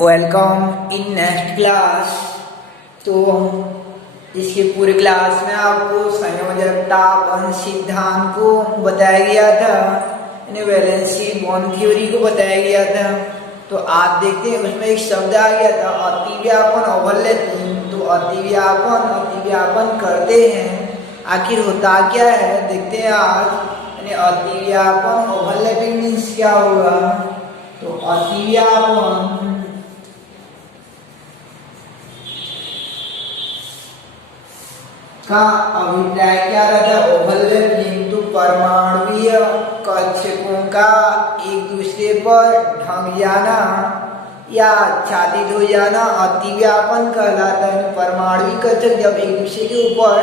Welcome in next class. तो इसके पूरे क्लास में आपको संयोजकता बॉन्ड सिद्धांत को बताया गया था, यानी वैलेंसी बॉन्ड थ्योरी को बताया गया था। तो आप देखते हैं उसमें एक शब्द आ गया था अतिव्यापन ओवरलैपिंग। तो अतिव्यापन करते हैं, आखिर होता क्या है देखते हैं आज। यानी अतिव्यापन ओवरलैपिंग मीन्स क्या होगा। तो अतिव्यापन का अभिप्राय क्या रहता है, ओवरलैपिंग। तो परमाणुीय कक्षकों का एक दूसरे पर ढंक जाना या आच्छादित हो जाना अतिव्यापन कहलाता है। परमाणुीय कक्षक जब एक दूसरे के ऊपर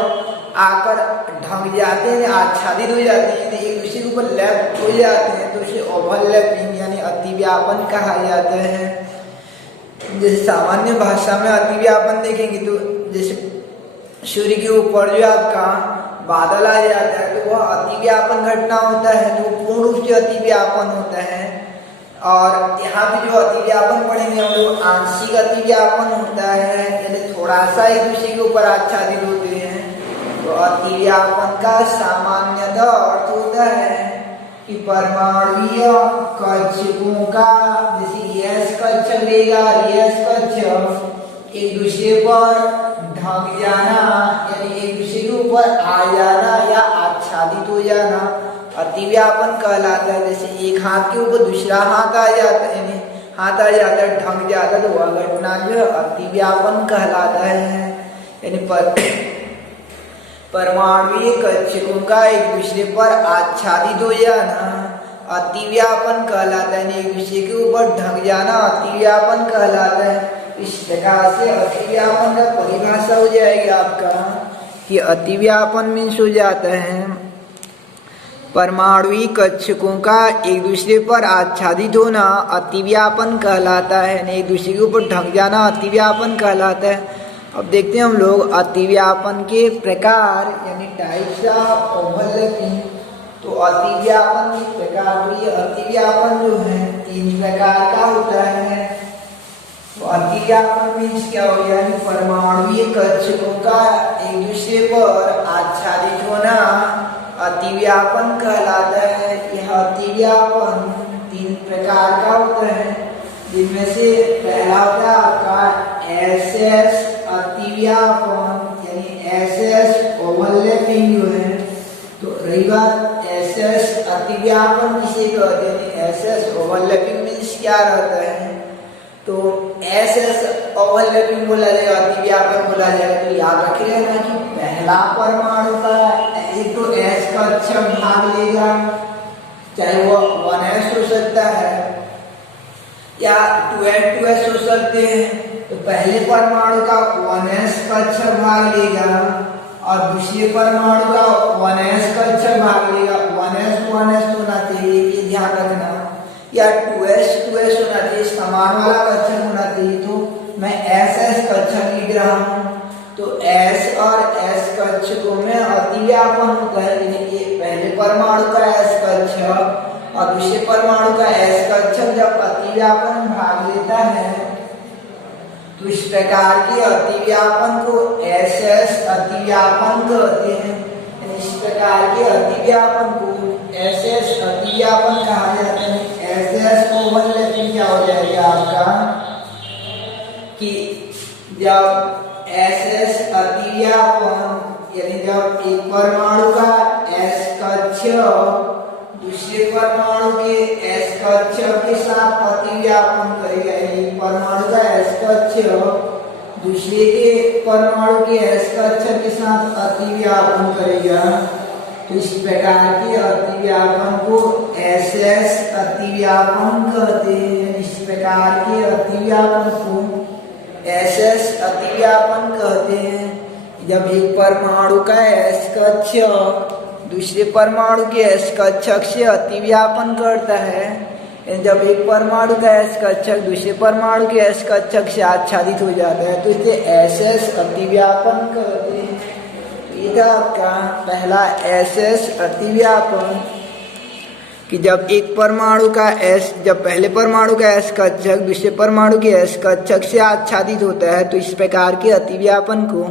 आकर ढंक जाते हैं, आच्छादित हो जाते हैं, एक दूसरे के ऊपर लैप हो जाते हैं, तो उसे ओवरलैपिंग यानी अतिव्यापन कहा जाता है। जैसे सामान्य भाषा में अतिव्यापन देखेंगे तो जैसे सूर्य के ऊपर जो आपका बादल आ जाता है तो वह अतिव्यापन घटना होता है, तो पूर्ण रूप से अतिव्यापन होता है। और यहाँ पे जो अतिव्यापन पढ़ेंगे हम लोग आंशिक अतिव्यापन होता है, यानी थोड़ा सा एक दूसरे के ऊपर आच्छादित होते हैं। तो अतिव्यापन का सामान्यतः अर्थ होता है कि परमाणुीय कक्षकों का, जैसे यस कक्षक लेगा, यस कक्षक एक दूसरे पर ढंक जाना यानी एक दूसरे के ऊपर आ जाना या आच्छादित हो जाना अतिव्यापन कहलाता है। जैसे एक हाथ के ऊपर दूसरा हाथ आ जाता है, यानी हाथ आ जाता है, ढंक जाता है, तो वह घटना जो है अतिव्यापन कहलाता है। यानी परमाणुीय कक्षकों का एक दूसरे पर आच्छादित हो जाना अतिव्यापन कहलाता है, एक दूसरे के ऊपर ढंक जाना अतिव्यापन कहलाता है। इस प्रकार से अतिव्यापन का परिभाषा हो जाएगी आपका कि अतिव्यापन मीन्स हो जाता है परमाणुीय कक्षकों का एक दूसरे पर आच्छादित होना अतिव्यापन कहलाता है, एक दूसरे के ऊपर ढंक जाना अतिव्यापन कहलाता है। अब देखते हैं हम लोग अतिव्यापन के प्रकार यानी टाइप्स ऑफ ओवरलैपिंग। तो अतिव्यापन के प्रकार, तो ये अतिव्यापन जो है 3 प्रकार का होता है। तो अतिव्यापन मीन्स क्या हो गया, परमाणुीय कक्षकों का एक दूसरे पर आच्छादित होना अतिव्यापन कहलाता है। यह अतिव्यापन 3 प्रकार का होता है, जिनमें से पहला होता है आपका एसएस अतिव्यापन, यानी एसएस ओवरलैपिंग जो है। तो रही बात एसएस अतिव्यापन किसे कहते हैं, एसएस ओवरलैपिंग मीन्स क्या रहता है। तो एसएस ओवरलैपिंग बोला जाएगा, अतिव्यापन बोला जाएगा। तो याद रखिए ना कि पहला परमाणु का एक तो एस कक्षक भाग लेगा, चाहे वो 1s हो सकता है या 2s हो सकते हैं। तो पहले परमाणु का 1s कक्षक भाग लेगा और दूसरे परमाणु का 1s कक्षक भाग लेगा। 1s होना चाहिए, ये ध्यान रखना, या 2s होना चाहिए, समान वाला कक्षक होना चाहिए। तो मैं SS कक्षक लिख रहा हूँ, तो S और S कक्षकों में अतिव्यापन होता है, यानी ये पहले परमाणु का S कक्षक और दूसरे परमाणु का S कक्षक जब अतिव्यापन भाग लेता है तो इस प्रकार के अतिव्यापन को SS अतिव्यापन कहते हैं। इस प्रकार के अतिव्यापन को SS अतिव्यापन कहा जाता है। SS ओवरलैपिंग क्या हो जाएगा आपका कि जब SS अतिव्यापन यानी जब एक परमाणु का S कक्षक दूसरे परमाणु के S कक्षक के साथ अतिव्यापन करेगा, एक परमाणु का S कक्षक दूसरे के परमाणु के S कक्षक के साथ अतिव्यापन करेगा, तो इस प्रकार के अतिव्यापन को SS अतिव्यापन कहते हैं। इस प्रकार के अतिव्यापन को SS अतिव्यापन कहते हैं। जब एक परमाणु का S कक्षक दूसरे परमाणु के S कक्षक से अतिव्यापन करता है, जब एक परमाणु का S कक्षक दूसरे परमाणु के S कक्षक से आच्छादित हो जाता है तो इसे SS अतिव्यापन कहते हैं। ये था आपका पहला SS अतिव्यापन। कि जब एक परमाणु का S, जब पहले परमाणु का S कक्षक दूसरे परमाणु के S कक्षक से आच्छादित होता है तो इस प्रकार के अतिव्यापन को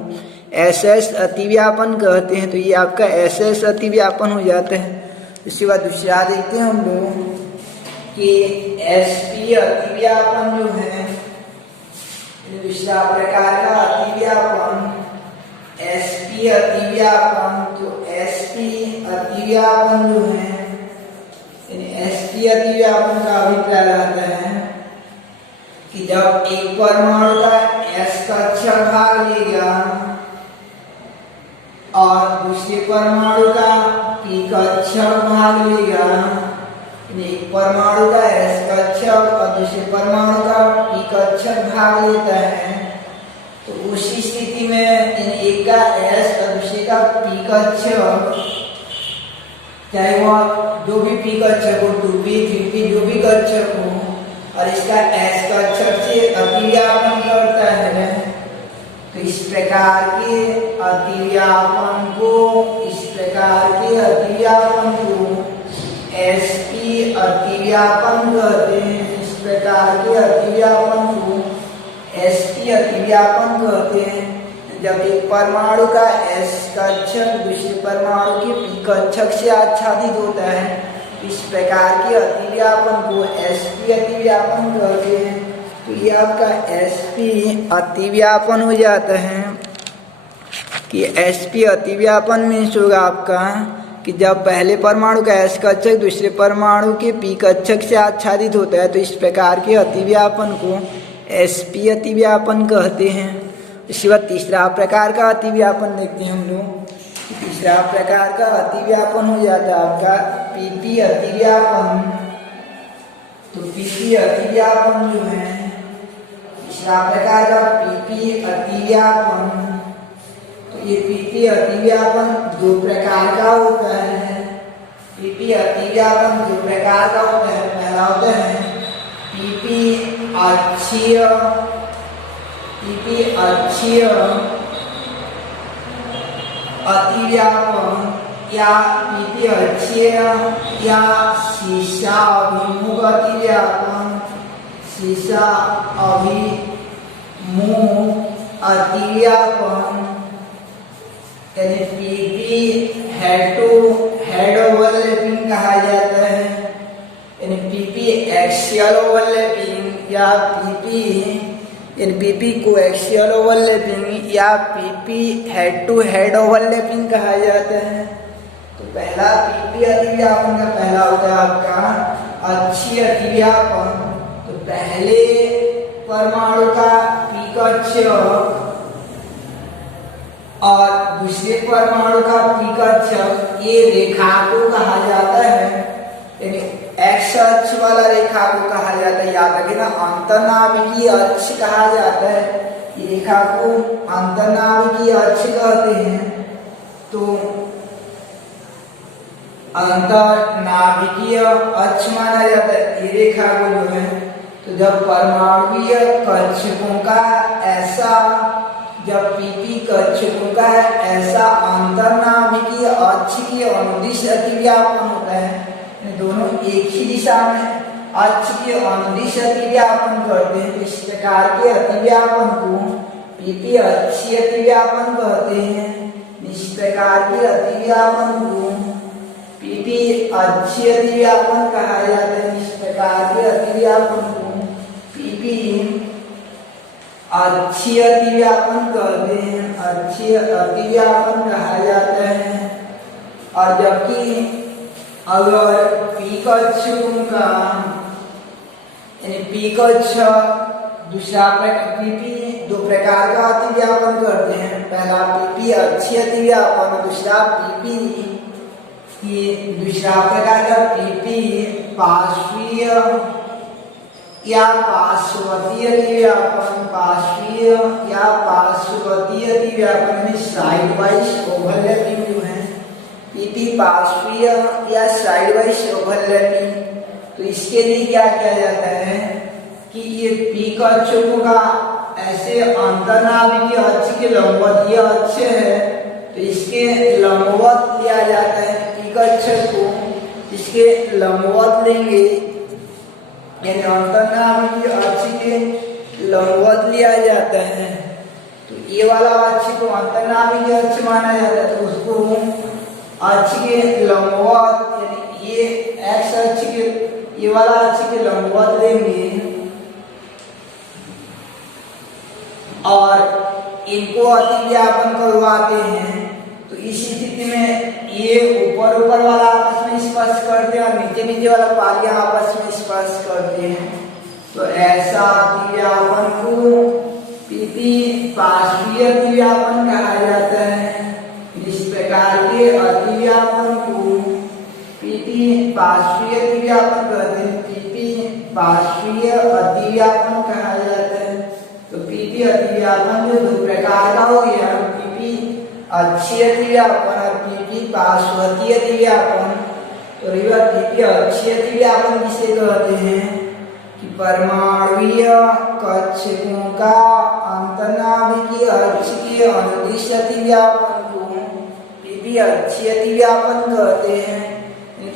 SS अतिव्यापन कहते हैं। तो ये आपका SS अतिव्यापन हो जाता है। इसके बाद दूसरा देखते हैं हम लोग कि SP अतिव्यापन जो है, दूसरा प्रकार का अतिव्यापन SP अतिव्यापन। तो SP अतिव्यापन जो है, SP अतिव्यापन का अभिप्राय रहता है कि जब एक परमाणु का S कक्षक भाग लेगा और दूसरे परमाणु का P कक्षक भाग लेगा, एक परमाणु का S कक्षक और दूसरे परमाणु का P कक्षक भाग लेता है, तो उसी स्थिति में एक का S और दूसरे का P कक्षक, चाहे वह जो भी P कक्षक हो, 2P 3P जो भी कक्षक हो, और इसका S कक्षक से अतिव्यापन करता है, तो इस प्रकार के अतिव्यापन को SP अतिव्यापन कहते हैं। इस प्रकार के अतिव्यापन को SP अतिव्यापन कहते हैं। जब एक परमाणु का S कक्षक दूसरे परमाणु के P कक्षक से आच्छादित होता है, इस प्रकार के अतिव्यापन को SP अतिव्यापन कहते हैं। तो ये आपका SP अतिव्यापन हो जाता है कि SP अतिव्यापन मीन्स होगा आपका कि जब पहले परमाणु का S कक्षक दूसरे परमाणु के P कक्षक से आच्छादित होता है, तो इस प्रकार के अतिव्यापन को SP अतिव्यापन कहते हैं। इसके बाद तीसरा प्रकार का अतिव्यापन देखते हैं हम लोग। तीसरा प्रकार का अतिव्यापन हो जाता है आपका PP अतिव्यापन। तो PP अतिव्यापन जो है, तीसरा प्रकार का PP अतिव्यापन, तो ये PP अतिव्यापन दो प्रकार का होता है। PP अतिव्यापन दो प्रकार का होता है। पहला होता है PP अक्षीय अतिव्यापन या PP अक्षीय या शीशा अभिमुख अतिव्यापन, शीशा अभिमुख अतिव्यापन, यानी PP head to head overlapping कहा जाता है, यानी PP एक्सियल ओवरलैपिंग या PP कोएक्सियल ओवरलैपिंग या PP head to head overlapping कहा जाता है। तो पहला PP अतिव्यापन का पहला होता है आपका अक्षीय अतिव्यापन। तो पहले परमाणु का P कक्षक और दूसरे परमाणु का P कक्षक, ये रेखा को कहा जाता है, यानी एक्स अक्ष वाला रेखा को कहा जाता है। याद रखिए ना, अंतर्नाभिकीय अक्ष कहा जाता है। ये रेखा को अंतर्नाभिकीय अक्ष कहते हैं। तो अंतर्नाभिकीय अक्ष माना जाता है ये रेखा को जो है। तो जब परमाणुीय कक्षकों का ऐसा, जब PP कक्षकों का ऐसा अंतर्नाभिकीय अक्ष की अनुदिश अतिव्यापन होता है, दोनों एक ही दिशा में अक्ष के अनुदिश अतिव्यापन करते हैं, इस प्रकार के अतिव्यापन को PP अक्षीय अतिव्यापन कहते हैं। इस प्रकार के अतिव्यापन को PP अक्षीय अतिव्यापन कहा जाता है। इस प्रकार के अतिव्यापन को PP अक्षीय अतिव्यापन कहते हैं, अक्षीय अतिव्यापन कहा जाता है। और जबकि अगर P कक्षकों का, यानी P कक्षक दूसरा PP दो प्रकार का अतिव्यापन करते हैं। पहला PP अक्षीय अतिव्यापन, दूसरा PP, ये दूसरा प्रकार का PP पार्श्वीय या पार्श्ववर्तीय अतिव्यापन, पार्श्वीय या पार्श्ववर्तीय अतिव्यापन में साइड वाइज ओवरलैपिंग जो है, PP पार्श्वीय या साइड वाइज ओवरलैपिंग। तो इसके लिए क्या किया जाता है कि ये P कक्षकों का ऐसे अंतर्नाभिकीय अक्ष के लंबवत, ये अक्ष है तो इसके लंबवत लिया जाता है P कक्षक को। इसके इसके लंबवत लेंगे, यानी अंतर्नाभिकीय अक्ष के लंबवत लिया जाता है। तो ये वाला अक्ष को अंतर्नाभिकीय अक्ष माना जाता है, तो उसको अक्ष के लंबवत, यानी ये एक्स अक्ष के, ये वाला अक्ष के लंबवत लेंगे और इनको अतिव्यापन करवाते हैं। तो इस स्थिति में ये ऊपर ऊपर वाला आपस में स्पर्श करते हैं और नीचे नीचे वाला पालिया आपस में स्पर्श करते हैं। तो ऐसा अतिव्यापन को पीपी पार्श्वीय अतिव्यापन कहा जाता है। इस प्रकार के अतिव्यापन को पीपी पार्श्वीय अतिव्यापन कहते हैं। पीपी पार्श्वीय अतिव्यापन कहा जाता है। तो पीपी अतिव्यापन जो दो प्रकार का हो गया, पीपी अक्षीय अतिव्यापन और पीपी पार्श्वीय अतिव्यापन। तो पीपी अक्षीय अतिव्यापन किसे कहते हैं कि परमाणुीय कक्षकों का अंतर्नाभिकीय अक्ष के अनुदिश अतिव्यापन को पीपी अक्षीय अतिव्यापन कहते हैं।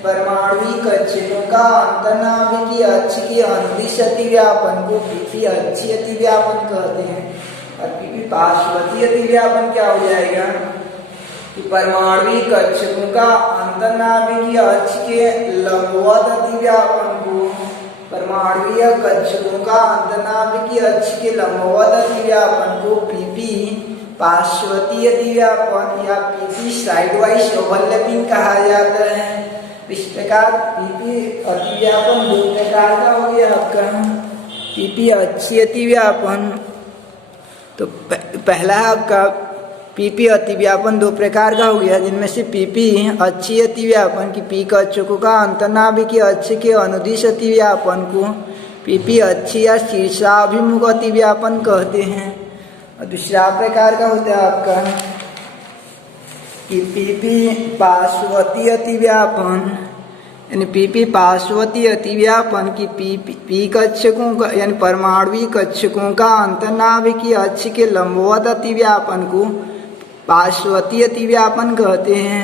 परमाणुीय कक्षकों का अंतर्नाभिकीय अक्ष के अनुदिश अतिव्यापन को पीपी अक्षीय अतिव्यापन कहते हैं। और पीपी पार्श्वीय अतिव्यापन क्या हो जाएगा कि परमाणुीय कक्षकों का अंतर्नाभिकीय अक्ष के लंबवत अतिव्यापन को परमाणुीय कक्षकों का अंतर्नाभिकीय अक्ष के लंबवत अतिव्यापन को पीपी पार्श्वीय अतिव्यापन या पीपी साइडवाइज ओवरलैपिंग कहा जाता है। इस प्रकार पीपी अतिव्यापन दो प्रकार का हो गया आपका। पीपी अक्षीय अतिव्यापन, तो पहला है आपका पीपी अतिव्यापन दो प्रकार का हो गया, जिनमें से पीपी अक्षीय अतिव्यापन की पी कक्षकों का अंतर्नाभिकीय अक्ष के अनुदिश अतिव्यापन को पीपी अक्षीय या शीर्षाभिमुख अतिव्यापन कहते हैं। और दूसरा प्रकार का होता है आपका कि पीपी पार्श्वीय अतिव्यापन, यानी पीपी पार्श्वीय अतिव्यापन की पी कक्षकों का यानी परमाणुीय कक्षकों का अंतर्नाभिकीय अक्ष के लंबवत अतिव्यापन को पार्श्वीय अतिव्यापन कहते हैं।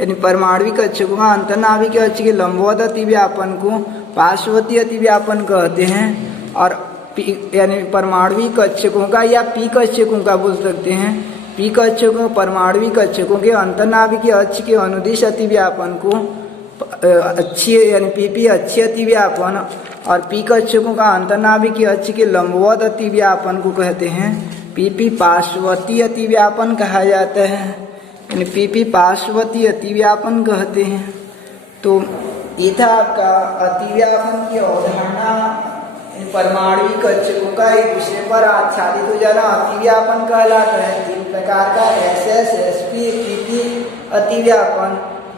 यानी परमाणुीय कक्षकों का अंतर्नाभिकीय अक्ष के लंबवत अतिव्यापन को पार्श्वीय अतिव्यापन कहते हैं। और यानी परमाणुीय कक्षकों का या पी कक्षकों का बोल सकते हैं। पी कक्षकों परमाणुीय कक्षकों के अंतर्नाभिकीय अक्ष के अनुदिश अतिव्यापन को अक्षीय यानी पीपी अक्षीय अतिव्यापन और पी कक्षकों का अंतर्नाभिकीय अक्ष के लंबवत अतिव्यापन को कहते हैं पीपी पार्श्वीय अतिव्यापन कहा जाता है। यानी पीपी पार्श्वीय अतिव्यापन कहते हैं। तो ये था आपका अतिव्यापन की अवधारणा। परमाणुीय कक्षकों का एक दूसरे पर आच्छादित हो जाना अतिव्यापन कहलाता है। तीन प्रकार का SS, SP, PP अतिव्यापन,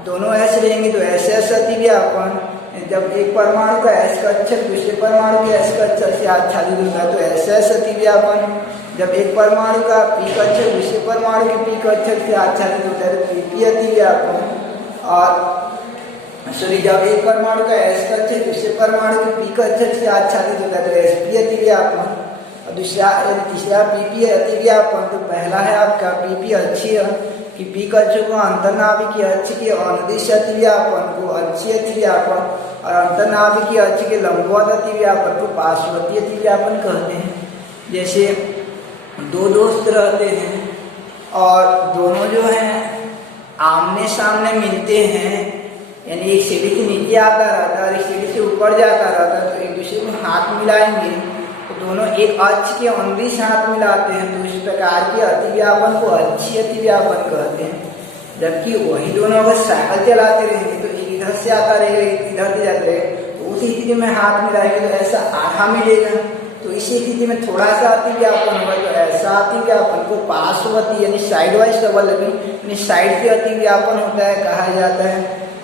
दोनों S रहेंगे तो SS अतिव्यापन। जब एक परमाणु का S कक्षक दूसरे परमाणु के S कक्षक से आच्छादित होता है तो SS अतिव्यापन। जब एक परमाणु का P कक्षक दूसरे परमाणु के P कक्षक से आच्छादित होता है तो PP अतिव्यापन। और जब एक परमाणु का S कक्षक दूसरे परमाणु के P कक्षक से आच्छादित होता है तो SP अतिव्यापन। और तीसरा PP अतिव्यापन। तो पहला है आपका PP अक्षीय कि P कक्षकों का अंतर्नाभिकीय अक्ष के अनुदिश अतिव्यापन को अक्षीय अतिव्यापन और अंतर्नाभिकीय अक्ष के लंबवत अतिव्यापन को पार्श्वीय अतिव्यापन कहते हैं। जैसे दो दोस्त रहते हैं और दोनों जो हैं आमने सामने मिलते हैं, यानी एक सीढ़ी के नीचे आता रहता है और एक सीढ़ी से ऊपर जाता रहता है, तो एक दूसरे को हाथ मिलाएंगे तो दोनों एक अक्ष के अनुदिश हाथ मिलाते हैं। तो इस प्रकार के अतिव्यापन को अक्षीय अतिव्यापन कहते हैं। जबकि वही दोनों अगर साइकिल चलाते रहेंगे तो एक इधर से आता रहेगा एक इधर से जाता रहेगा, तो उसी स्थिति में हाथ मिलाएंगे तो ऐसा आधा मिलेगा। तो इसी स्थिति में थोड़ा सा अतिव्यापन होगा तो ऐसा अतिव्यापन को पार्श्ववर्ती यानी साइड वाइज ओवरलैपिंग यानी साइड से अतिव्यापन होता है कहा जाता है।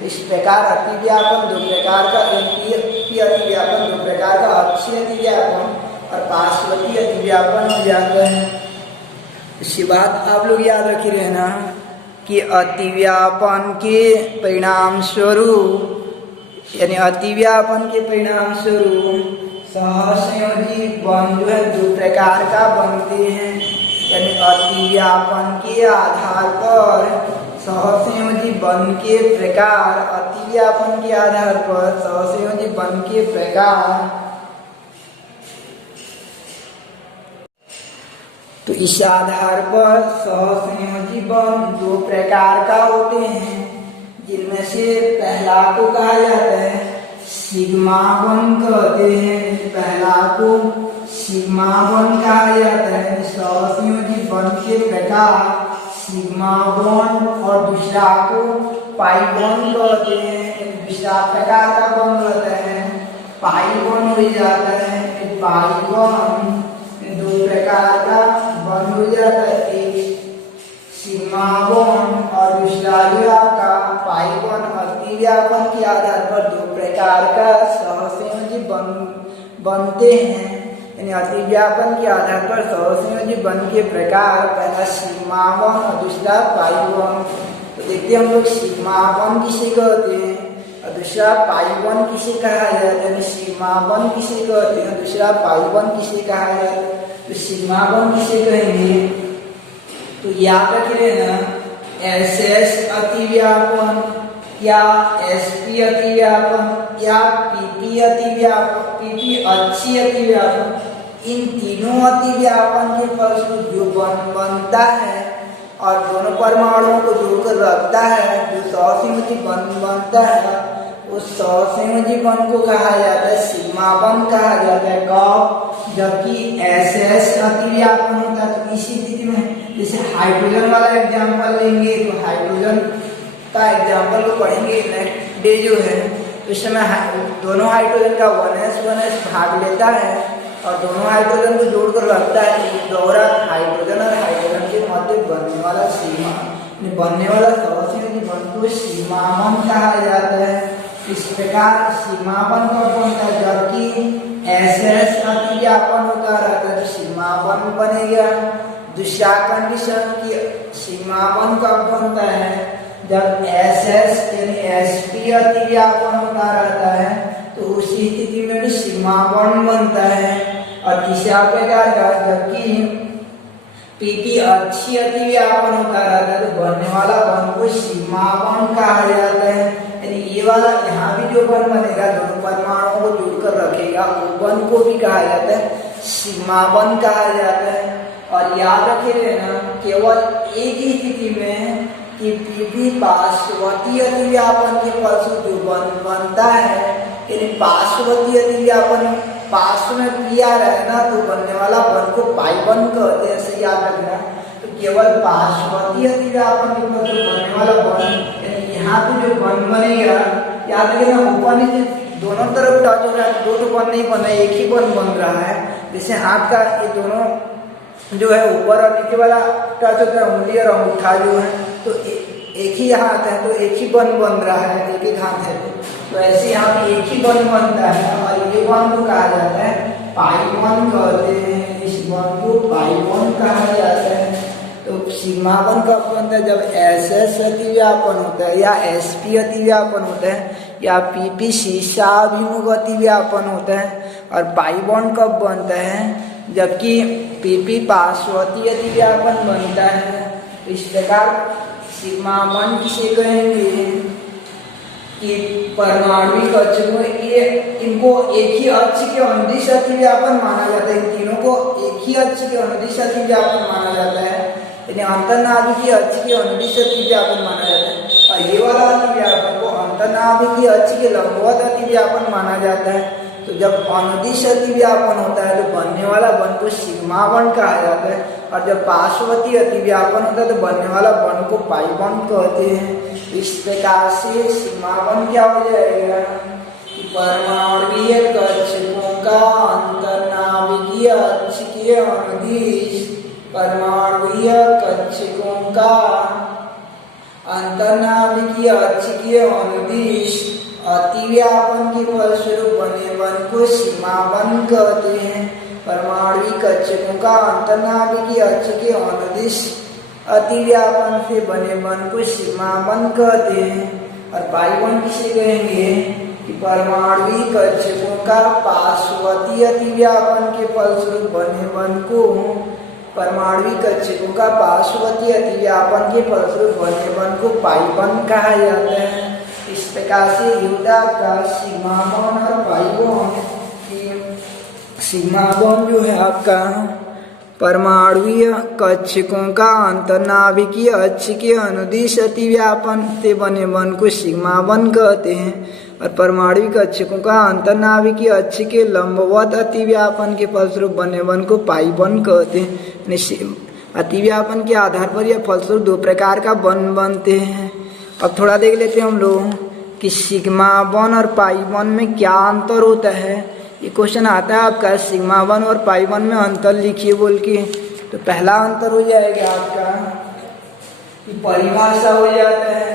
इस प्रकार अतिव्यापन दो प्रकार का अतिव्यापन दो प्रकार का अक्षीय अतिव्यापन और पार्श्वीय अतिव्यापन हो जाता है। इसके बाद आप लोग याद रखिए रहना कि अतिव्यापन के परिणाम स्वरूप यानी अतिव्यापन के परिणाम स्वरूप सहसंयोजी बंध जो है दो प्रकार का बनते हैं। यानी अतिव्यापन के आधार पर सहसंयोजी बन के प्रकार, अतिव्यापन के आधार पर सहसंयोजी बन के प्रकार। तो इस आधार पर सहसंयोजी बन दो प्रकार का होते हैं, जिनमें से पहला को कहा जाता है सिग्मा बन कहते हैं। पहला को सिग्मा बन कहा जाता है, सहसंयोजी बन के प्रकार सिग्मा बन, और दूसरा को पाई बन कहते हैं। दूसरा प्रकार का बन रहता है पाई बन हो जाता है। पाई बन दो प्रकार का बन हो जाता है, एक सिग्मा बन और दूसरा जो आपका पाई बन। अतिव्यापन के आधार पर दो प्रकार का सहसंयोजी बन बनते हैं, यानी अतिव्यापन के आधार पर सहसंयोजी बन के प्रकार पहला सिग्मा बन और दूसरा पाई बन। तो देखते हैं हम लोग सिग्मा बन किसे कहते हैं और दूसरा पाई बन किसे कहा जाता है। सिग्मा बन किसे कहते हैं, दूसरा पाई बन किसे कहा जाता है। तो सिग्मा बन किसे कहेंगे, तो याद रख लेना एस एस अतिव्यापन या एसपी अतिव्यापन या पीपी अतिव्यापन, पीपी अच्छी अतिव्यापन, इन तीनों अतिव्यापन के फलस्वरूप जो बन बनता है और दोनों परमाणुओं को जोड़कर रखता है, जो सहसंयोजी बन बनता है, उस सहसंयोजी बन को कहा जाता है सिग्मा बन कहा जाता है। कब, जबकि एस एस अतिव्यापन होता है। तो इसी स्थिति में जैसे हाइड्रोजन वाला एग्जाम्पल लेंगे, तो हाइड्रोजन का एग्जाम्पल को पढ़ेंगे नेक्स्ट डे जो है, तो इस समय दोनों हाइड्रोजन का 1s भाग लेता है और दोनों हाइड्रोजन को जोड़कर रखता है। इस दौरान हाइड्रोजन और हाइड्रोजन के मध्य बनने वाला सहसंयोजी बन को सीमा बन कहा जाता है। इस प्रकार सीमा बन कब बनता है, जबकि एस एस अतिव्यापन होता रहता है तो सीमा बन बनेगा। दूसरा कंडीशन की सीमा बन कब बनता है, जब एस एस यानी एसपी अतिव्यापन होता रहता है, तो उसी स्थिति में भी सीमा बन बनता है। और तीसरा प्रकार का, जबकि पीपी अच्छी अतिव्यापन होता रहता है, तो बनने वाला बन को सीमा बन कहा जाता है। यानी ये वाला यहाँ भी जो बन बनेगा दोनों परमाणुओं को जोड़कर रखेगा, वो बन को भी कहा जाता है सीमा बन कहा जाता है। और याद रखे लेना केवल एक ही स्थिति में कि पीपी पार्श्ववर्ती अतिव्यापन के फलस्वरूप जो बन बनता है, यानी पार्श्ववर्ती अतिव्यापन पार्श्व में क्रिया रहना तो बनने वाला बन को पाई बन कहते हैं, ऐसे याद रखना। तो केवल पार्श्ववर्ती अतिव्यापन के फलस्वरूप बनने वाला बन, यानी यहाँ पे जो बन बनेगा, याद रखना ऊपर नीचे दोनों तरफ टच हो रहा है, दो तो बन नहीं बना, एक ही बन बन रहा है। जैसे हाथ का ये दोनों जो है ऊपर और नीचे वाला टच होता है, उंगली और अंगूठा जो है, तो एक ही हाथ है तो एक ही बन बन रहा है, एक ही हाथ है, तो ऐसे यहाँ पे एक ही बन बनता है। और ये बन को कहा जाता है पाई बन कहते हैं, इस बन को पाई बन कहा जाता है। तो सिग्मा बन कब बनता है, जब एस एस अतिव्यापन होता है या एसपी अतिव्यापन होता है या पीपी शीर्षाभिमुख अतिव्यापन होता है। और पाई बॉन्ड कब बनता है, जबकि पीपी पार्श्ववर्ती अतिव्यापन बनता है। इस प्रकार सिग्मा बॉन्ड किसे कहेंगे कि परमाणुविक अक्ष को ये इनको एक ही अक्ष के अनुदिश अतिव्यापन माना जाता है। इन तीनों को एक ही अक्ष के अनुदिश अतिव्यापन माना जाता है, यानी अंतर्नाभिकीय अक्ष के अनुदिश अतिव्यापन माना जाता है। और ये वाला अतिव्यापन को अंतर्नाभिकीय अक्ष के लंबवत अतिव्यापन माना जाता है। तो जब अनुदिश अतिव्यापन होता है तो बनने वाला बन को सिग्मा बन कहा जाता है, और जब पार्श्ववर्ती अतिव्यापन होता है तो बनने वाला बन को पाई बन कहते हैं। इस प्रकार से सिग्मा बन क्या हो जाएगा कि परमाणुवीय कक्षकों का अंतर्नाभिकीय अक्ष के अनुदिश, परमाणुवीय कक्षकों का अंतर्नाभिकीय अक्ष के अनुदिश अतिव्यापन के फलस्वरूप बने बन को सीमा बन कहते हैं। परमाणुविक कक्षकों का अंतर्नाभिकीय अक्ष के अनुदिश अतिव्यापन से बने बन को सीमा बन कहते हैं। और पाई बन किसे कहेंगे कि परमाणुविक कक्षकों का पार्श्ववर्ती अतिव्यापन के फलस्वरूप बने बन को परमाणुविक कक्षकों का पार्श्ववर्ती अतिव्यापन के फलस्वरूप बनने वन को पाइपन कहा जाता है। इस प्रकार से युद्धा का सिग्मा बॉन्ड और पाई बॉन्ड, सिग्मा बॉन्ड जो है आपका परमाणुवीय कक्षकों का अंतर्नाभिकीय अक्ष के अनुदिश अतिव्यापन से बने वन को सिग्मा वन कहते हैं और परमाणुविक कक्षकों का अंतर्नाभिकीय अक्ष के लंबवत अतिव्यापन के फलस्वरूप बने वन को पाई वन कहते हैं। अतिव्यापन के आधार पर यह फलस्वरूप दो प्रकार का वन बनते हैं। अब थोड़ा देख लेते हैं हम लोग कि सिग्मा वन और पाई वन में क्या अंतर होता है। ये क्वेश्चन आता है आपका, सिग्मा वन और पाई वन में अंतर लिखिए बोल के। तो पहला अंतर हो जाएगा आपका कि परिभाषा हो जाता है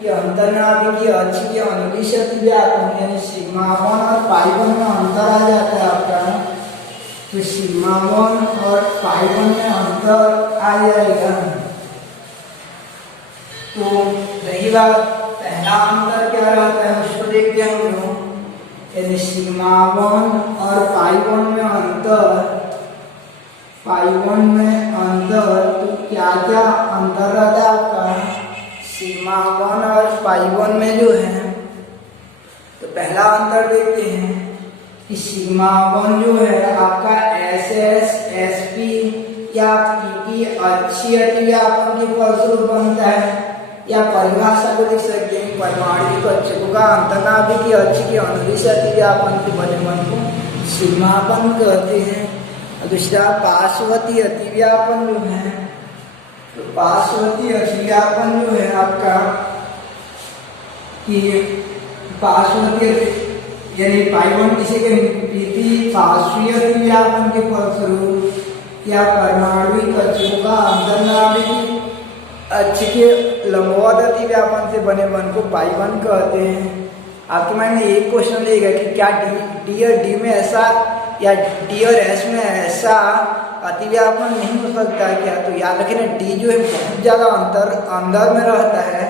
कि अंतर्नाभिकीय अक्ष के अनुदिश अतिव्यापन यानी सिग्मा वन और पाई वन में अंतर आ जाता है आपका। तो सिग्मा वन और पाई वन में अंतर आ जाएगा। तो रही बात पहला अंतर क्या रहता है उसको देखते हैं हम लोग। यानी सिग्मा वन और पाई वन में अंतर, पाई वन में अंतर, तो क्या क्या अंतर रहता है आपका सिग्मा वन और पाई वन में जो है। तो पहला अंतर देखते हैं कि सिग्मा वन जो है आपका एस एस एस पी या पी अक्षीय अतिव्यापन के फलस्वरूप बनता है। या परिभाषा को लिख सकते हैं, परमाणुविक कक्षकों का अंतर्नाभिकीय अक्ष के अनुदिश अतिव्यापन के बने वन को सिग्मा वन कहते हैं। और दूसरा पार्श्ववर्ती अतिव्यापन जो है, तो पार्श्ववर्ती अतिव्यापन जो है आपका कि पार्श्ववर्ती यानी पाई वन किसी के पीपी पार्श्वीय अतिव्यापन के फलस्वरूप या परमाणुविक कक्षकों का अंतर्नाभिकीय अक्ष के लंबवत अतिव्यापन से बने वन को पाई वन कहते हैं। आपके माइंड में एक क्वेश्चन रहेगा कि क्या डी और डी में ऐसा या डी और एस में ऐसा अतिव्यापन नहीं हो सकता क्या। तो याद रखना डी जो है बहुत ज़्यादा अंदर में रहता है,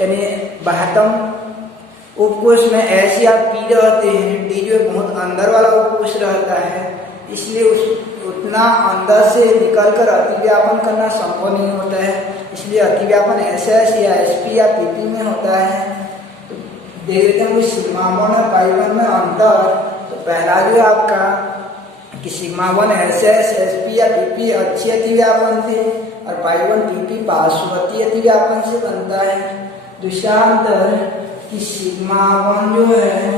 यानी बाह्यतम उपकोश में एस या पी रहते हैं। डी जो है बहुत अंदर वाला उपकोश रहता है, इसलिए उतना अंदर से निकलकर अतिव्यापन करना संभव नहीं होता है। इसलिए अतिव्यापन एस एस या एस पी या पी पी में होता है। तो देख लेते हैं सिग्मा वन और पाई वन में अंतर। तो पहला जो है आपका कि sigma one S S S P या पी पी अक्षीय अतिव्यापन से और पाई वन पी पी पार्श्ववर्ती अतिव्यापन से बनता है। दूसरा अंतर कि सिग्मा वन जो है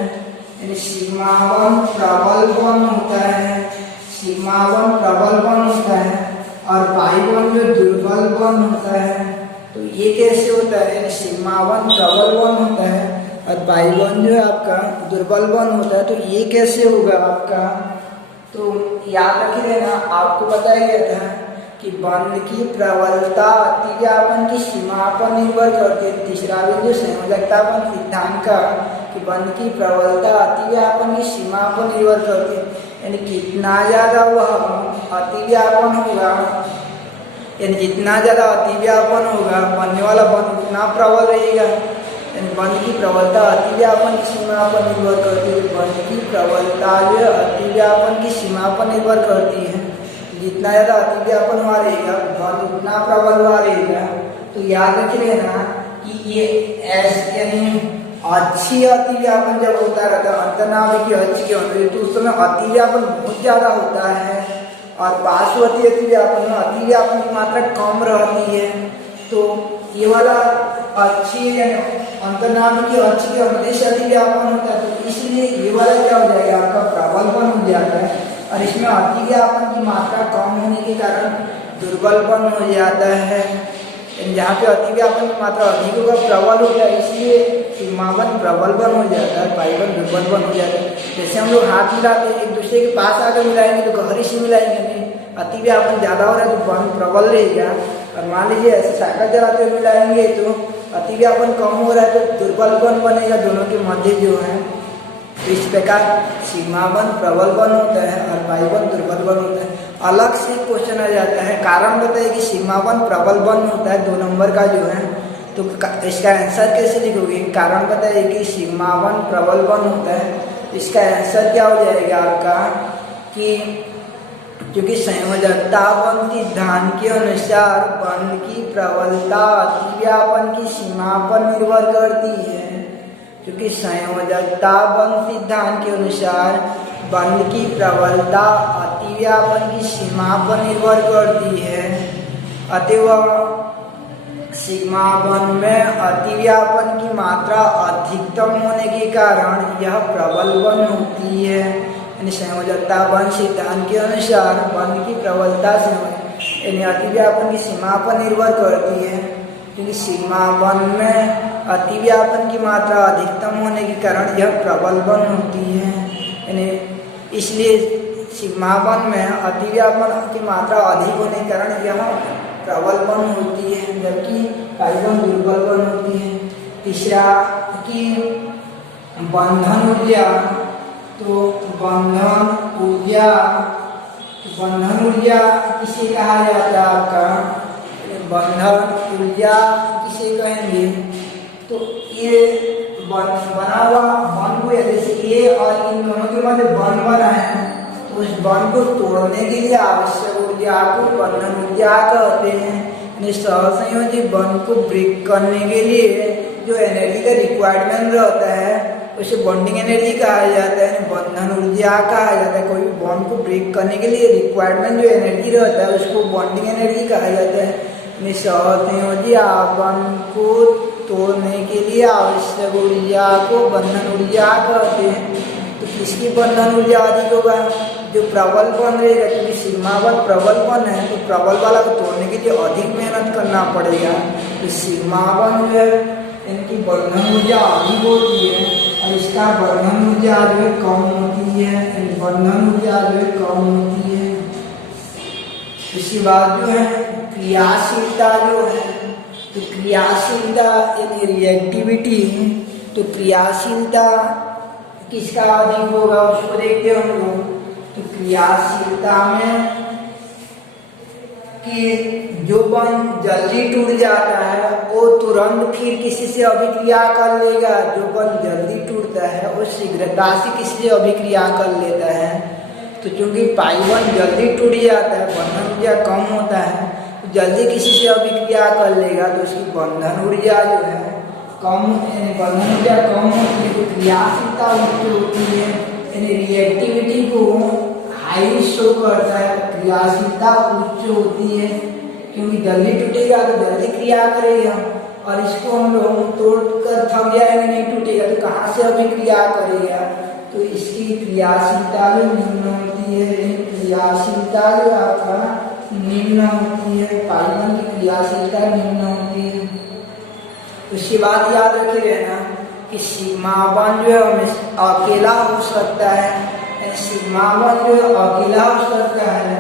यानी सिग्मा वन प्रबल वन होता है, सिग्मा वन प्रबल वन होता है और पाई वन जो दुर्बल वन होता है। तो ये कैसे होता है, यानी सिग्मा वन प्रबल वन होता है और पाई वन जो है आपका दुर्बल वन होता है। तो ये कैसे होगा आपका, तो याद रखिए ना, आपको बताया गया था कि बंध की प्रबलता अतिव्यापन की सीमा पर निर्भर करती है। तीसरा बिंदु संयोजकतापन सिद्धांत का कि बंध की प्रबलता अतिव्यापन की सीमा पर निर्भर करती है, यानी कितना ज़्यादा वह अतिव्यापन होगा, यानी जितना ज़्यादा अतिव्यापन होगा बनने वाला बंध उतना प्रबल रहेगा। यानी बंध की प्रबलता अतिव्यापन की सीमा पर निर्भर करती है। बंध की प्रबलता जो अतिव्यापन की सीमा पर निर्भर करती है। जितना ज़्यादा अतिव्यापन हुआ रहेगा बंध उतना प्रबल हुआ रहेगा। तो याद रखिए ना कि ये एस यानी अक्षीय अतिव्यापन जब होता रहता है अंतर्नाभिकीय अक्ष के अंदर, तो उस समय अतिव्यापन बहुत ज़्यादा होता है और पार्श्ववर्ती अतिव्यापन में अतिव्यापन की मात्रा कम रहती है। तो ये वाला अक्षीय यानी अंतर्नाभिकीय अक्ष के अनुदेश अतिव्यापन होता है, तो इसलिए ये वाला क्या हो जाएगा आपका प्रबलपन हो जाता है और इसमें अतिव्यापन की मात्रा कम होने के कारण दुर्बलपन हो जाता है। जहाँ पे अतिव्यापन की मात्रा अधिक होगा प्रबल होता है, इसलिए सिग्मा वन प्रबल वन हो जाता है, पाई वन दुर्बल वन हो जाता है। जैसे हम लोग हाथ मिलाते हैं एक दूसरे के पास आकर मिलाएंगे तो गहरी से मिलाएंगे नहीं, अतिव्यापन ज़्यादा हो रहा है तो वन प्रबल रहेगा। और मान लीजिए ऐसे साइकिल चलाते हुए मिलाएंगे तो अतिव्यापन कम हो रहा है तो दुर्बल वन बनेगा दोनों के मध्य जो है। तो इस प्रकार सिग्मा वन प्रबल वन होता है और पाई वन दुर्बल वन होता है। अलग से क्वेश्चन आ जाता है, कारण बताइए कि सिग्मा वन प्रबल वन होता है 2 नंबर का जो है, तो इसका आंसर कैसे लिखोगे। कारण बताइए कि सिग्मा वन प्रबल वन होता है, इसका आंसर क्या हो जाएगा आपका कि क्योंकि संयोजकता बंध सिद्धांत के अनुसार बंध की प्रबलता अतिव्यापन की सीमा पर निर्भर करती है। क्योंकि संयोजकता बंध सिद्धांत के अनुसार बंध की प्रबलता अतिव्यापन की सीमा पर निर्भर करती है। अतः सिग्मा बंध में अतिव्यापन की मात्रा अधिकतम होने के कारण यह प्रबल बंध होती है। यानी संयोजकता बंध सिद्धांत के अनुसार बंध की प्रबलता यानी अतिव्यापन की सीमा पर निर्भर करती है। क्योंकि सिग्मा बंध में अतिव्यापन की मात्रा अधिकतम होने के कारण यह प्रबल बंध होती है। यानी इसलिए सिग्मा बंध में अतिव्यापन की मात्रा अधिक होने के कारण यह प्रबल बंध होती है, जबकि पाई बंध दुर्बल बंध होती है। तीसरा कि बंधन ऊर्जा, तो बंधन ऊर्जा किसे कहा जाता है आपका? बंधन ऊर्जा किसे कहेंगे? तो ये बना हुआ बंध को, जैसे ये और इन दोनों के मध्य बंध बना है, तो उस बंध को तोड़ने के लिए आवश्यक ऊर्जा को बंधन ऊर्जा कहते हैं। सहसंयोजी बंध को ब्रेक करने के लिए जो एनर्जी का रिक्वायरमेंट रहता है उसे बॉन्डिंग एनर्जी कहा जाता है, बंधन ऊर्जा कहा जाता है। कोई भी बॉन्ड को ब्रेक करने के लिए रिक्वायरमेंट जो एनर्जी रहता है उसको बॉन्डिंग एनर्जी कहा जाता है। सहसंयोजी बंध को तोड़ने के लिए आवश्यक ऊर्जा को बंधन ऊर्जा कहते हैं। तो किसकी बंधन ऊर्जा अधिक होगा? जो प्रबल बंध रहेगा, क्योंकि सिग्मा बंध प्रबल बंध है तो प्रबल वाला को तोड़ने के लिए अधिक मेहनत करना पड़ेगा। तो सिग्मा बंध जो है इनकी बंधन ऊर्जा अधिक होती है और इसका बंधन ऊर्जा जो है कम होती है। बंधन ऊर्जा जो है कम होती है। इसके बाद जो है क्रियाशीलता जो है, तो क्रियाशीलता यानी रिएक्टिविटी, तो क्रियाशीलता किसका अधिक होगा उसको देखते हैं हम लोग। तो क्रियाशीलता में कि जो बंध जल्दी टूट जाता है वो तुरंत फिर किसी से अभिक्रिया कर लेगा। जो बंध जल्दी टूटता है वो शीघ्रता से किसी से अभिक्रिया कर लेता है। तो चूंकि पाई बंध जल्दी टूट जाता है, बंधन ऊर्जा कम होता है, तो जल्दी किसी से अभिक्रिया कर लेगा तो उसकी बंधन ऊर्जा जो है कम, यानी बंधन ऊर्जा कम होती है। तो क्रियाशीलता उच्च होती है, यानी रिएक्टिविटी को हाई शो करता है। क्रियाशीलता उच्च होती है क्योंकि जल्दी टूटेगा तो जल्दी क्रिया करेगा, और इसको हम लोग तोड़कर थक जाएंगे, नहीं टूटेगा तो कहाँ से अभिक्रिया करेगा। तो इसकी क्रियाशीलता भी निम्न होती है। क्रियाशीलता जो आपका निम्न होती है, पाई बंध की क्रियाशीलता निम्न होती है। उसके बाद याद रखे रहना कि सिग्मा बंध जो है अकेला हो सकता है। सिग्मा बंध जो है अकेला हो सकता है,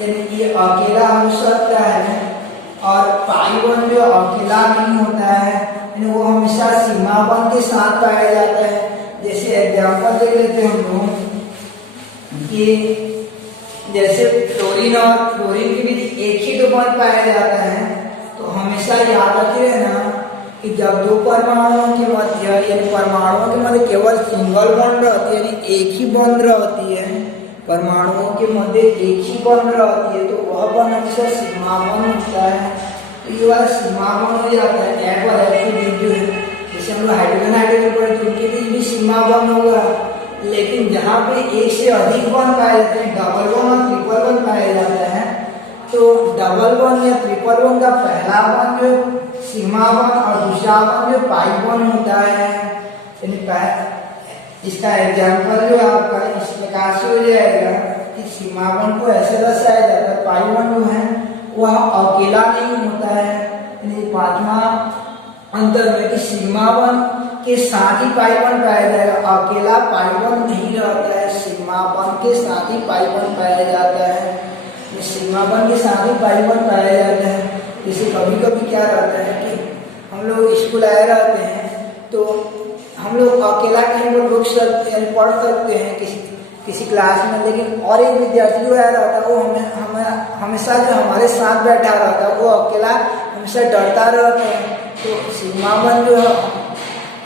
यानी ये अकेला हो सकता है, और पाई बंध जो अकेला नहीं होता है, यानी वो हमेशा सिग्मा बंध के साथ पाया जाता है। जैसे एग्जाम्पल देख लेते हैं हम लोग कि जैसे फ्लोरीन और फ्लोरीन के बीच एक ही तो बंध पाया जाता है, तो हमेशा याद रखे रहना कि जब दो परमाणुओं के मध्य, यानी परमाणुओं के मध्य केवल सिंगल बॉन्ड रहती है, यानी एक ही बॉन्ड रहती है, परमाणुओं के मध्य एक ही बॉन्ड रहती है, तो वह बॉन्ड हमेशा सिग्मा बॉन्ड होता है। तो ये वाला सिग्मा बॉन्ड हो जाता है F और F के बीच जो है, जैसे हम लोग हाइड्रोजन हाइड्रोजन पढ़े तो उनके बीच भी सिग्मा बॉन्ड होगा। लेकिन जहाँ पे एक से अधिक बॉन्ड पाए जाते हैं, डबल बॉन्ड और ट्रिपल बॉन्ड पाया जाता है, तो डबल बॉन्ड या ट्रिपल बॉन्ड का पहला बॉन्ड जो सिग्मा बॉन्ड और दूसरा बॉन्ड जो पाई बॉन्ड होता है। इसका एग्जाम्पल जो आपका इस प्रकार से हो जाएगा कि सिग्मा बॉन्ड को ऐसे दर्शाया जाता है, पाई बॉन्ड जो है वह अकेला नहीं होता है। पांचवा अंतर में कि सिग्मा बॉन्ड के साथ ही पाई बॉन्ड पाया जाएगा, अकेला पाई बॉन्ड नहीं रहता है, सिग्मा बॉन्ड के साथ ही पाई बॉन्ड पाया जाता है। सिग्मा बॉन्ड के साथ ही पाई बॉन्ड पाया जाता है। जैसे कभी कभी क्या रहता है कि हम लोग स्कूल आए रहते हैं तो हम लोग अकेला कहीं पर रुक सकते हैं, पढ़ सकते हैं किसी क्लास में, लेकिन और एक विद्यार्थी जो आया रहता है वो हमेशा जो हमारे साथ बैठा रहता है वो अकेला हमेशा डरता रहता है। तो सिग्मा बॉन्ड जो है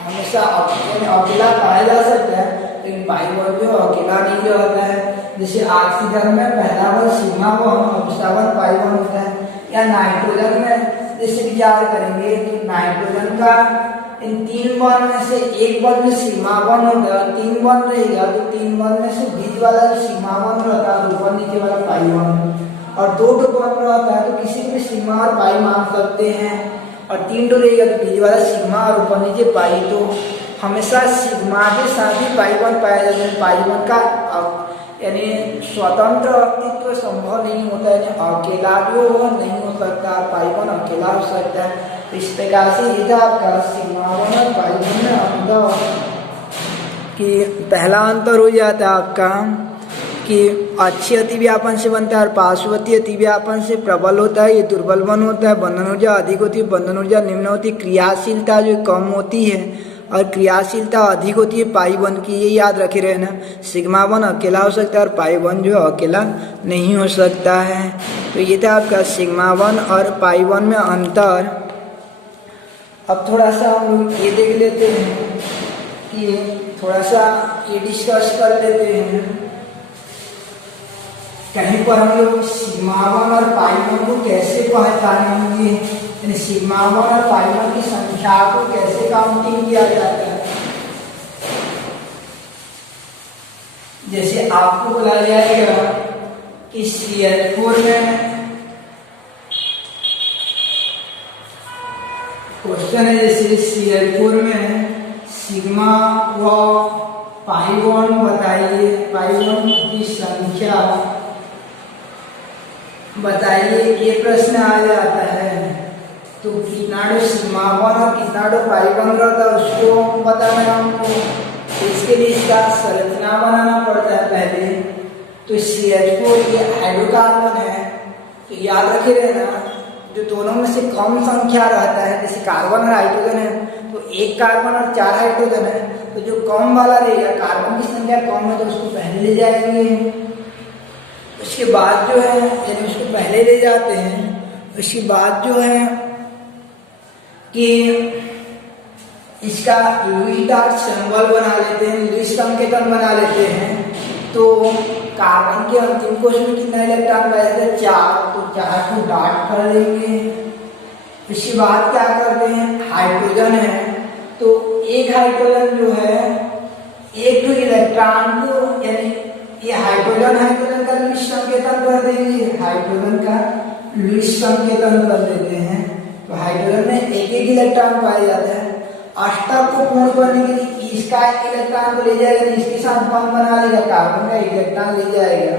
हमेशा अकेला पाया जा सकता है, लेकिन पाई बॉन्ड जो अकेला नहीं रहता है। जैसे ऑक्सीजन में पहला बल सिग्मा वन और दूसरा बल पाई वन होता है, या नाइट्रोजन में जैसे विचार करेंगे तो नाइट्रोजन का इन 3 बॉन्ड में से एक बॉन्ड में सिग्मा वन होगा, 3 बॉन्ड रहेगा तो 3 बॉन्ड में से बीच वाला जो सिग्मा वन रहता है ऊपर नीचे वाला पाई वन, और 2 बॉन्ड रहता है तो किसी भी सिग्मा और पाई मान सकते हैं, और 3 रहेगा तो बीच वाला सिग्मा और ऊपर नीचे पाई। तो हमेशा सिग्मा के साथ ही पाई वन पाया जाता है। पाई वन का यानी स्वतंत्र अस्तित्व संभव नहीं होता है, अकेला जो नहीं हो सकता, पाई वन अकेला हो सकता है। तो इस प्रकार से ये था आपका सिग्मा वन और पाई वन में अंतर, कि पहला अंतर हो जाता है आपका कि अच्छी अतिव्यापन से बनता है और पार्श्ववर्ती अतिव्यापन से प्रबल होता है, ये दुर्बल बन होता है। बंधन ऊर्जा अधिक होती है, बंधन ऊर्जा निम्न होती है, क्रियाशीलता जो कम होती है और क्रियाशीलता अधिक होती है पाई वन की, ये याद रखे रहना। सिग्मा वन अकेला हो सकता है और पाई वन जो अकेला नहीं हो सकता है। तो ये था आपका सिग्मा वन और पाई वन में अंतर। अब थोड़ा सा हम लोग ये देख लेते हैं कि थोड़ा सा ये डिस्कस कर लेते हैं, कहीं पर हम लोग सिग्मा वन और पाई वन को कैसे पहचानेंगे, सिग्मा वन और पाई वन की संख्या को कैसे काउंटिंग किया जाता है। जैसे आपको बोला जाएगा कि CH4 में क्वेश्चन है, जैसे CH4 में सिग्मा व पाई वन बताइए, पाई वन की संख्या बताइए, ये प्रश्न आ जाता है। तो कितना सिग्मा वन और कितना पाई वन रहता है उसको बताना है हमको, इसके लिए इसका संरचना बनाना पड़ता है पहले। तो CH4 ये हाइड्रोकार्बन है, तो याद रखे रहना जो दोनों में से कम संख्या रहता है, जैसे कार्बन और हाइड्रोजन है तो 1 कार्बन और 4 हाइड्रोजन है, तो जो कम वाला रहेगा कार्बन की संख्या कम है तो उसको पहले ले जाएंगे। उसके बाद जो है यानी उसको पहले ले जाते हैं, उसके बाद जो है कि इसका लुईस डॉट सिंबल बना लेते हैं, लुईस संकेतन बना लेते हैं। तो कार्बन के अंतिम कोश में कितना इलेक्ट्रॉन पाया जाता है 4, तो 4 को डॉट कर देंगे। इसके बाद क्या करते हैं, हाइड्रोजन है तो एक हाइड्रोजन जो है एक तो इलेक्ट्रॉन को यानी ये हाइड्रोजन का लुईस संकेतन कर देंगे, हाइड्रोजन का लुईस संकेतन कर देते हैं। तो हाइड्रोजन में एक इलेक्ट्रॉन पाया जाता है। अष्टक को पूर्ण करने के लिए इसका इलेक्ट्रॉन को ले जाएगा, इसके साथ बंध बना लेगा, कार्बन का इलेक्ट्रॉन ले जाएगा,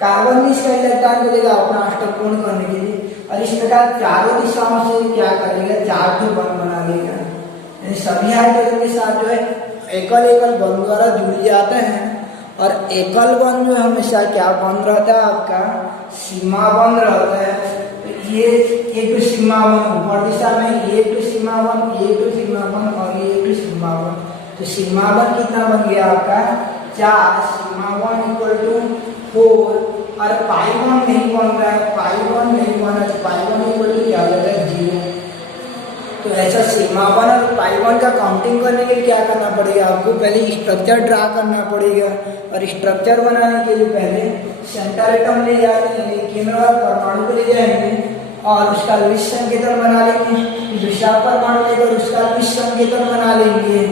कार्बन भी इसका इलेक्ट्रॉन को लेगा अपना अष्टक पूर्ण करने के लिए, और इस प्रकार चारों दिशाओं से क्या करेगा 4 को बंध बना लेगा। सभी हाइड्रोजन के साथ जो है एकल एकल बंध द्वारा जुड़ जाते हैं, और एकल बंध जो हमेशा क्या बंध रहता है आपका सीमा बंध रहता है। तो ये एक सीमा बंध ऊपर दिशा में, ये एक सीमा बंध, ये एक सीमा बंध और ये एक सीमा बंध। तो सीमा बंध कितना बन गया आपका 4, सीमा बंध इक्वल टू 4, और पाई बंध नहीं बन रहा है, पाई बंध नहीं बन रहा है, तो पाई बंध इक्वल टू क्या हो जाता है 0। तो ऐसा सिग्मा वन और पाई वन का काउंटिंग करने के लिए क्या करना पड़ेगा, आपको पहले स्ट्रक्चर ड्रा करना पड़ेगा, और स्ट्रक्चर बनाने के लिए पहले सेंटर एटम ले जाते हैं, केंद्र वाला परमाणु को ले जाएंगे और उसका लुईस संकेतन बना लेंगे, दूसरा परमाणु लेकर उसका लुईस संकेतन बना लेंगे,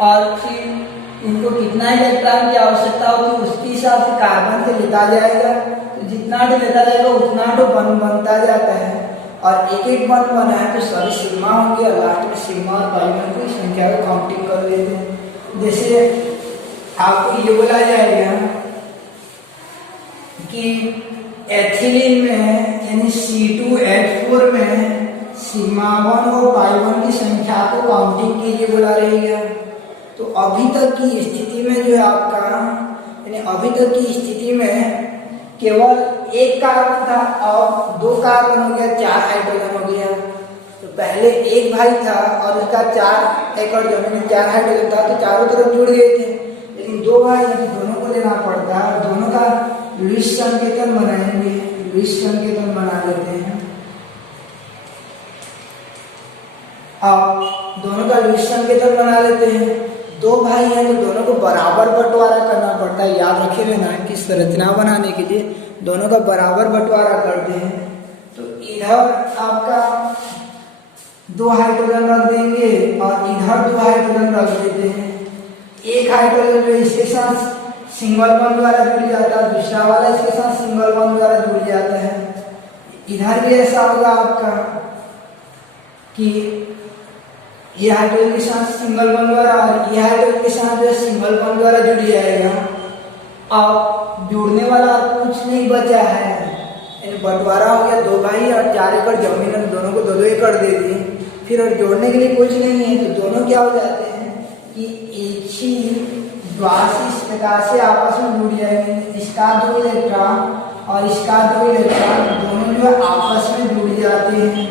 और फिर इनको कितना इलेक्ट्रॉन की आवश्यकता होगी उसके हिसाब से कार्बन से लेता जाएगा। तो जितना लेता जाएगा उतना बंध बनता जाता है, और एक एक बंध बना है तो सभी सिग्मा होंगे, और लास्ट में सिग्मा और पाई वन की संख्या को काउंटिंग कर लेते हैं। जैसे आपको ये बोला जाएगा कि एथिलीन में यानी C2H4 में सिग्मा वन और पाई वन की संख्या को काउंटिंग के लिए बोला रहेगा। तो अभी तक की स्थिति में जो है आपका यानी अभी तक की स्थिति में केवल एक कार्बन था और 2 कार्बन हो गया, 4 हाइड्रोजन हो गया। तो पहले एक भाई था और उसका 4 एकड़ जमीन 4 हाइड्रोजन था, तो चारों तरफ जुड़ गए थे, लेकिन 2 भाई दोनों को लेना पड़ता है, और दोनों का लुईस संकेतन बनाएंगे, लुईस संकेतन बना लेते हैं। अब दोनों का लुईस संकेतन बना लेते हैं, दो भाई हैं तो दोनों को बराबर बंटवारा करना पड़ता है। याद रखे रहना कि संरचना बनाने के लिए दोनों का बराबर बंटवारा करते हैं। तो इधर आपका 2 हाइड्रोजन रख देंगे और इधर 2 हाइड्रोजन रख देते हैं। एक हाइड्रोजन जो इसके साथ सिंगल बॉन्ड द्वारा जुड़ जाता है, दूसरा वाला इसके साथ सिंगल बॉन्ड द्वारा जुड़ जाता है। इधर भी ऐसा होगा आपका कि ये हाइड्रोजन के साथ सिंगल बॉन्ड द्वारा और ये हाइड्रोजन के साथ जो सिंगल बॉन्ड द्वारा जुड़ जाएगा। अब जुड़ने वाला कुछ नहीं बचा है, बंटवारा हो गया 2 भाई और 4 एकड़ जमीन है, दोनों को 2-2 एकड़ दे दिए। फिर और जोड़ने के लिए कुछ नहीं है तो दोनों क्या हो जाते हैं कि एक ही द्वास इस प्रकार से आपस में जुड़ जाएंगे। इसका 2 इलेक्ट्रॉन और इसका 2 इलेक्ट्रॉन दोनों जो है आपस में जुड़ जाते हैं।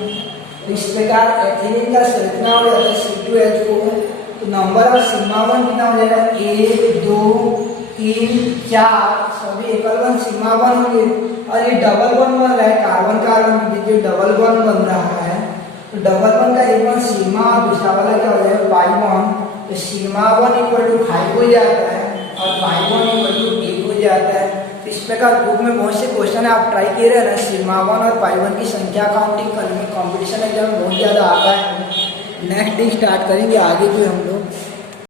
इस प्रकार एथिलीन का संरचना हो जाता है C2H4। तो नंबर ऑफ सिग्मा बॉन्ड कितना हो जाएगा 1 2 3 4 सभी एकल बॉन्ड सिग्मा बॉन्ड होंगे। और ये डबल बॉन्ड बन रहा है कार्बन कार्बन के बीच जो डबल बॉन्ड बन रहा है। तो डबल बॉन्ड का एक बॉन्ड सिग्मा और दूसरा वाला क्या हो जाएगा पाई बॉन्ड। तो सिग्मा बॉन्ड इक्वल टू 5 हो जाता है और पाई बॉन्ड इक्वल टू 8 हो जाता है। तो इस प्रकार बुक में बहुत से क्वेश्चन है, आप ट्राई किए रहना। सिग्मा बॉन्ड और पाई बॉन्ड की संख्या काउंटिंग करने में कॉम्पिटिशन एग्जाम बहुत ज़्यादा आता है। नेक्स्ट डे स्टार्ट करेंगे आगे भी हम लोग।